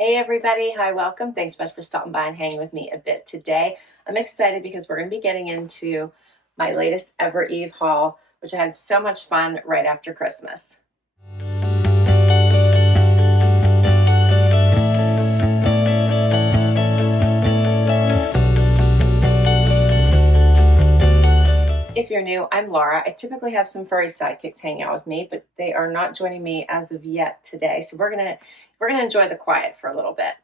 Hey everybody, hi, welcome. Thanks so much for stopping by and hanging with me a bit today. I'm excited because we're going to be getting into my latest Evereve haul, which I had so much fun right after Christmas. If you're new, I'm Laura. I typically have some furry sidekicks hanging out with me, but they are not joining me as of yet today. So we're gonna enjoy the quiet for a little bit.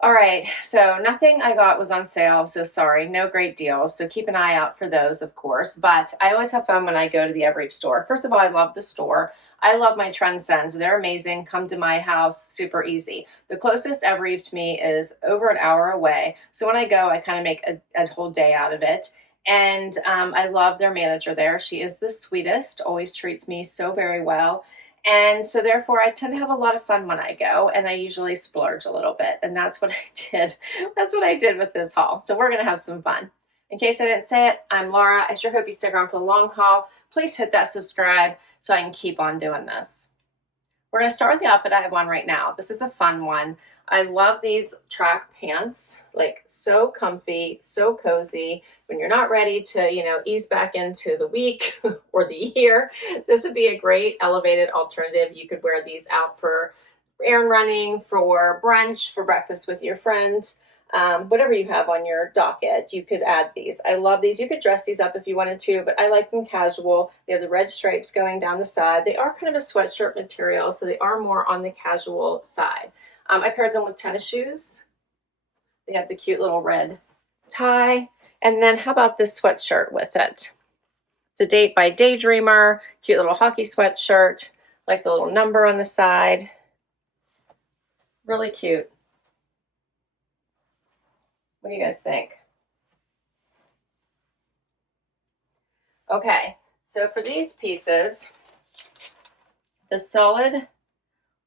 All right, so nothing I got was on sale, so sorry, no great deals. So keep an eye out for those, of course. But I always have fun when I go to the Evereve store. First of all, I love the store. I love my Transcends. They're amazing. Come to my house, super easy. The closest Evereve to me is over an hour away. So when I go, I kind of make a whole day out of it. And I love their manager there. She is the sweetest, always treats me so very well. And so therefore I tend to have a lot of fun when I go, and I usually splurge a little bit. And that's what I did. That's what I did with this haul. So we're going to have some fun. In case I didn't say it, I'm Laura. I sure hope you stick around for the long haul. Please hit that subscribe so I can keep on doing this. We're going to start with the outfit I have on right now. This is a fun one. I love these track pants, like so comfy, so cozy. When you're not ready to, ease back into the week or the year, this would be a great elevated alternative. You could wear these out for errand running, for brunch, for breakfast with your friend. Whatever you have on your docket, you could add these. I love these. You could dress these up if you wanted to, but I like them casual. They have the red stripes going down the side. They are kind of a sweatshirt material, so they are more on the casual side. I paired them with tennis shoes. They have the cute little red tie. And then how about this sweatshirt with it? It's a Date by Daydreamer, cute little hockey sweatshirt, like the little number on the side. Really cute. What do you guys think? Okay, so for these pieces, the solid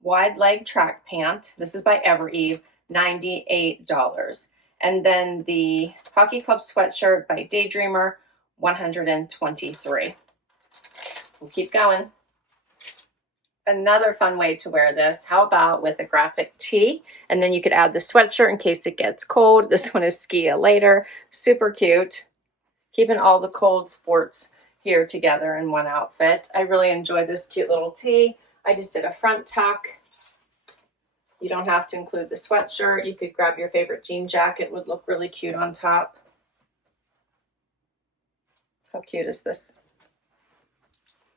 wide leg track pant, this is by Evereve, $98. And then the Hockey Club sweatshirt by Daydreamer, $123. We'll keep going. Another fun way to wear this, how about with a graphic tee? And then you could add the sweatshirt in case it gets cold. This one is Ski Later, super cute. Keeping all the cold sports here together in one outfit. I really enjoy this cute little tee. I just did a front tuck. You don't have to include the sweatshirt. You could grab your favorite jean jacket, would look really cute on top. How cute is this?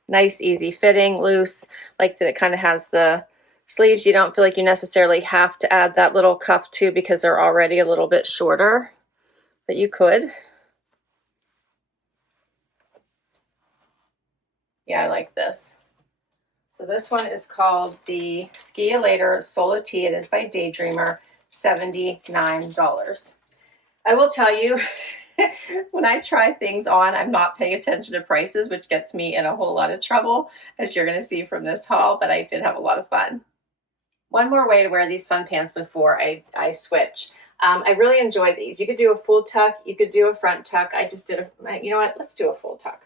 Nice, easy fitting, loose. Like that it kind of has the sleeves. You don't feel like you necessarily have to add that little cuff too because they're already a little bit shorter, but you could. Yeah, I like this. So this one is called the Ski Later Solo Tee. It is by Daydreamer, $79. I will tell you, when I try things on, I'm not paying attention to prices, which gets me in a whole lot of trouble, as you're going to see from this haul, but I did have a lot of fun. One more way to wear these fun pants before I switch. I really enjoy these. You could do a full tuck. You could do a front tuck. I just did you know what? Let's do a full tuck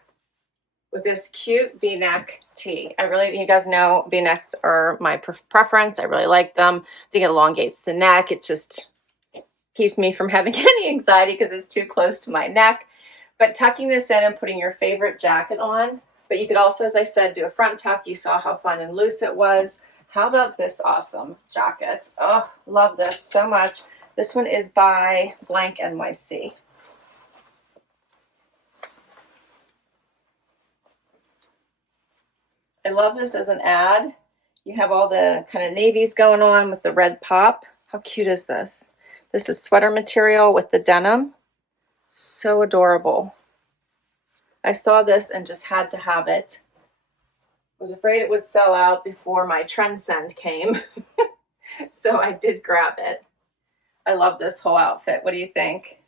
with this cute V-neck tee. You guys know V-necks are my preference. I really like them. I think it elongates the neck. It just keeps me from having any anxiety because it's too close to my neck. But tucking this in and putting your favorite jacket on, but you could also, as I said, do a front tuck. You saw how fun and loose it was. How about this awesome jacket? Oh, love this so much. This one is by blank NYC. I love this as an ad. You have all the kind of navies going on with the red pop. How cute is this? This is sweater material with the denim. So adorable. I saw this and just had to have it. Was afraid it would sell out before my Transcend came. So I did grab it. I love this whole outfit. What do you think?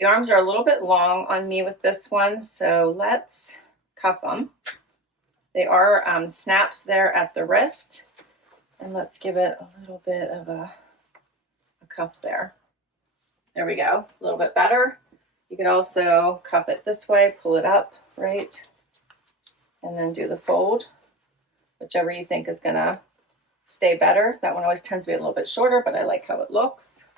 The arms are a little bit long on me with this one, so let's cuff them. They are snaps there at the wrist, and let's give it a little bit of a cuff there. There we go, a little bit better. You could also cuff it this way, pull it up, right? And then do the fold, whichever you think is gonna Stay Better. That one always tends to be a little bit shorter, but I like how it looks.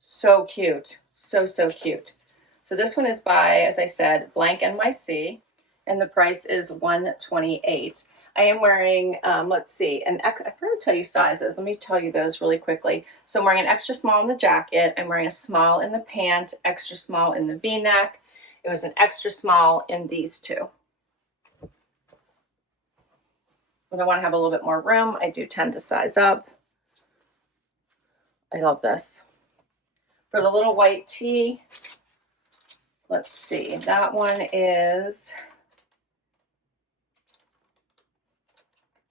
So cute. So, so cute. So this one is by, as I said, Blank NYC, and the price is $128. I am wearing, let's see, I forgot to tell you sizes. Let me tell you those really quickly. So I'm wearing an extra small in the jacket. I'm wearing a small in the pant, extra small in the V-neck. It was an extra small in these two. When I want to have a little bit more room, I do tend to size up. I love this. For the little white tee, let's see, that one is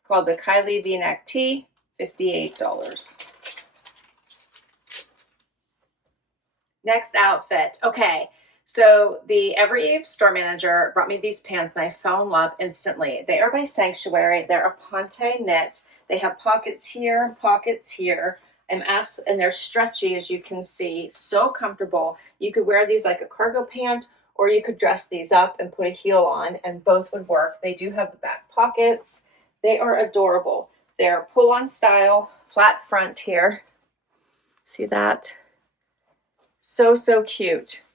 called the Kylie V-neck tee, $58. Next outfit. Okay, so the Evereve store manager brought me these pants and I fell in love instantly. They are by Sanctuary. They're a pante knit. They have pockets here, pockets here. And they're stretchy, as you can see, so comfortable. You could wear these like a cargo pant, or you could dress these up and put a heel on, and both would work. They do have the back pockets. They are adorable. They're pull-on style, flat front here. See that? So, so cute.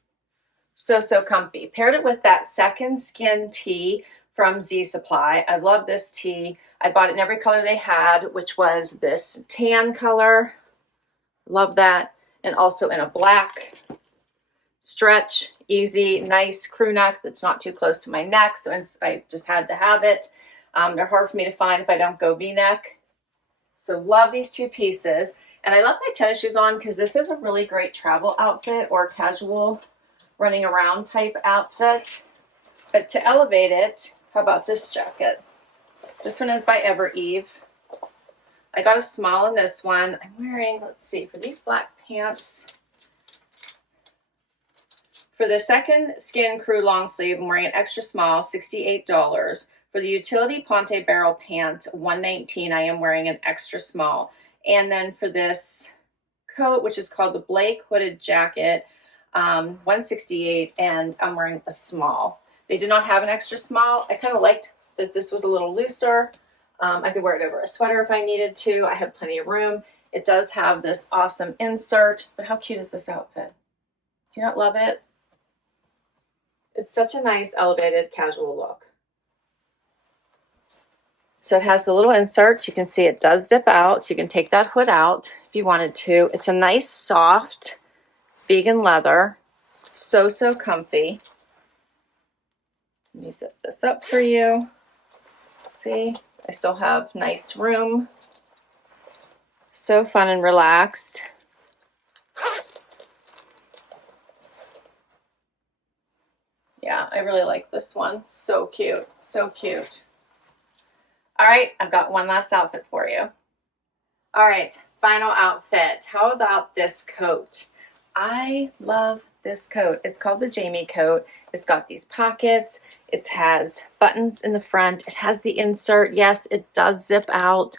So, so comfy. Paired it with that second skin tee from Z Supply. I love this tee. I bought it in every color they had, which was this tan color. Love that. And also in a black. Stretch, easy, nice crew neck that's not too close to my neck. So I just had to have it. They're hard for me to find if I don't go V-neck. So love these two pieces. And I love my tennis shoes on because this is a really great travel outfit or casual running around type outfit. But to elevate it, how about this jacket? This one is by Evereve. I got a small in this one. I'm wearing, let's see, for these black pants. For the second skin crew long sleeve, I'm wearing an extra small, $68. For the utility Ponte barrel pant, $119. I am wearing an extra small. And then for this coat, which is called the Blake hooded jacket, $168, and I'm wearing a small. They did not have an extra small. I kind of liked that this was a little looser. I could wear it over a sweater if I needed to. I have plenty of room. It does have this awesome insert, but how cute is this outfit? Do you not love it? It's such a nice elevated casual look. So it has the little insert. You can see it does zip out, so you can take that hood out if you wanted to. It's a nice soft vegan leather. So, so comfy. Let me zip this up for you. See? I still have nice room. So fun and relaxed. Yeah, I really like this one. So cute. So cute. All right, I've got one last outfit for you. All right, final outfit. How about this coat? I love this coat. It's called the Jamie coat. It's got these pockets. It has buttons in the front. It has the insert. Yes, it does zip out.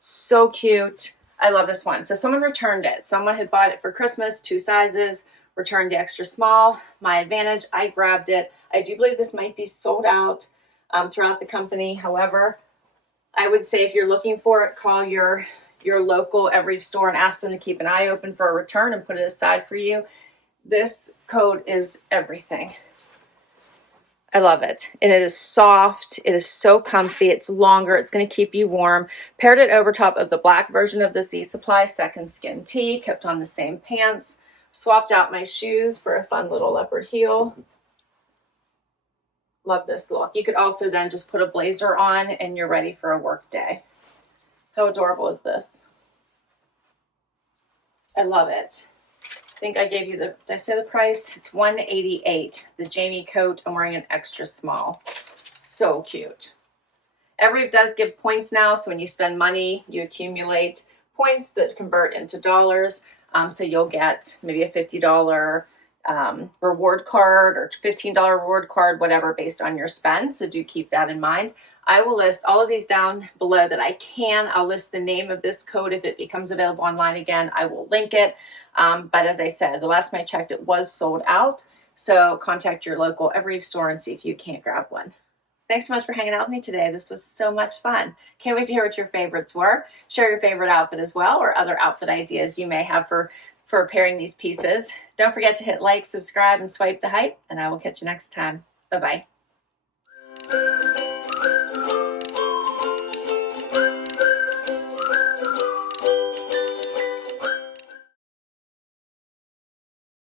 So cute. I love this one. So someone returned it. Someone had bought it for Christmas, 2 sizes, returned the extra small. My advantage, I grabbed it. I do believe this might be sold out throughout the company. However, I would say if you're looking for it, call your local Evereve store and ask them to keep an eye open for a return and put it aside for you. This coat is everything. I love it. And it is soft. It is so comfy. It's longer. It's going to keep you warm. Paired it over top of the black version of the Z Supply second skin tee. Kept on the same pants. Swapped out my shoes for a fun little leopard heel. Love this look. You could also then just put a blazer on and you're ready for a work day. How adorable is this? I love it. I think I gave you did I say the price? It's $188. The Jamie coat, I'm wearing an extra small. So cute. Evereve does give points now, so when you spend money, you accumulate points that convert into dollars. So you'll get maybe a $50 reward card or $15 reward card, whatever, based on your spend. So do keep that in mind. I will list all of these down below that I can. I'll list the name of this code if it becomes available online again. I will link it. But as I said, the last time I checked, it was sold out. So contact your local Evereve store and see if you can't grab one. Thanks so much for hanging out with me today. This was so much fun. Can't wait to hear what your favorites were. Share your favorite outfit as well, or other outfit ideas you may have for pairing these pieces. Don't forget to hit like, subscribe, and swipe to hype, and I will catch you next time. Bye-bye.